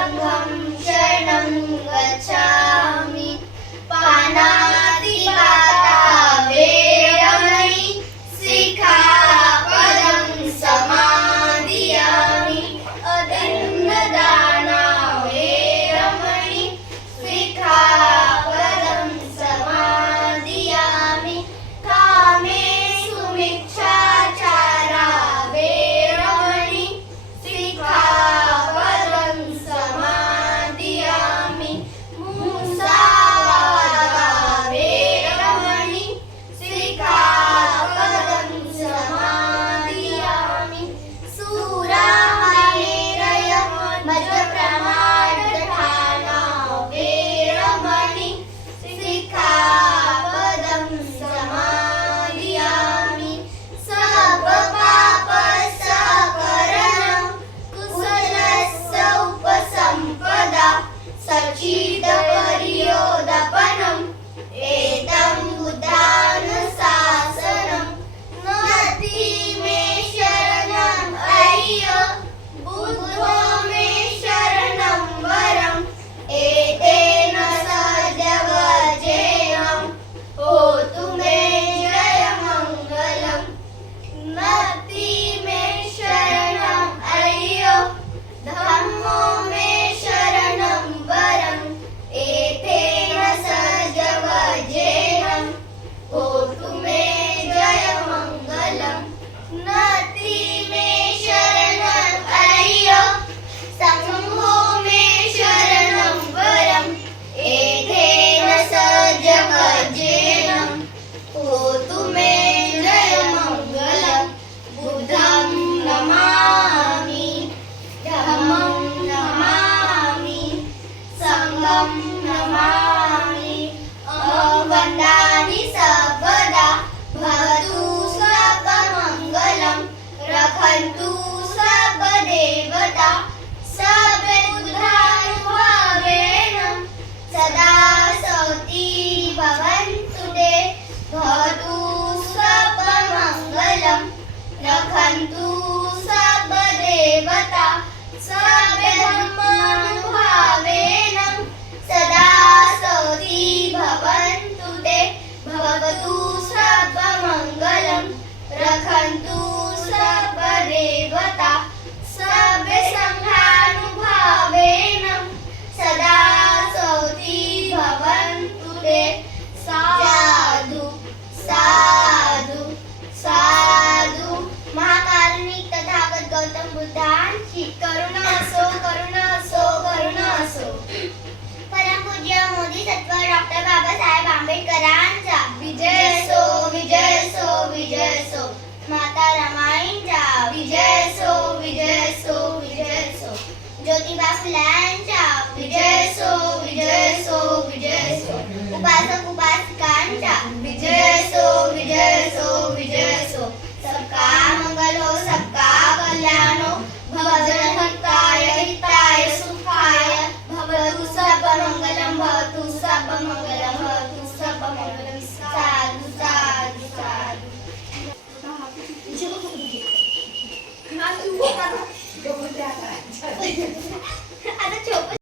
संघं शरणं गच्छामि पाणातिपाता वेरमणि सिक्खापदं समादियामि अदन्नदाना वेरमणि सिक्खापदं समादियामि कामेषु मिच्छाचारा वेरमणि सिक्खापदं समादियामि मुसावादा वेरमणि सिक्खापदं समादियामि सूरामेरय मज्जप्रमाणधाना वेरमणि सिक्खापदं समादियामि सर्वपापसहकरणं कुशलस्य उपसम्पदा सच्चिदपरियोदपनम् एतं बुद्धानुशासनं नति मे शरणम् अय्य बुद्धो मे शरणं वरम् एतेन सहजवजेयं होतु मे जयमङ्गलम् नति मे शरणम् अय्य धम्मो मे शरणं वरम् एतेन सहजवजेयं होतु मे जयमङ्गलम् नति मे शरणम् अय्य संघो मे शरणं वरम् एतेन सहजवजेयं होतु मे जयमङ्गलम् बुद्धं नमामि धम्मं नमामि संघं नमामि अहं वन्दामि सर्वदा भवतु सर्वमङ्गलं रक्षन्तु सर्वदेवता सर्वबुद्धानुभावेन सदा सौती भवन्तु ते भवतु सर्वमङ्गलं रक्षन्तु सर्वदेवता सर्वधर्मानुभावेन सदा सौती भवन्तु ते भवतु सर्वमङ्गलं रक्षन्तु सर्वदेवता सर्वसङ्घानुभावेन सदा सौती भवन्तु ते साधु साधु साधु महाकारुणिक तथागत गौतम बुद्धांची करुणा असो करुणा असो करुणा असो परमपूज्य मोदी सत्व डॉक्टर बाबासाहेब आंबेडकरांचा विजय असो विजय असो विजय असो माता रमाईंचा विजय असो विजय असो विजय असो ज्योतिबा फुले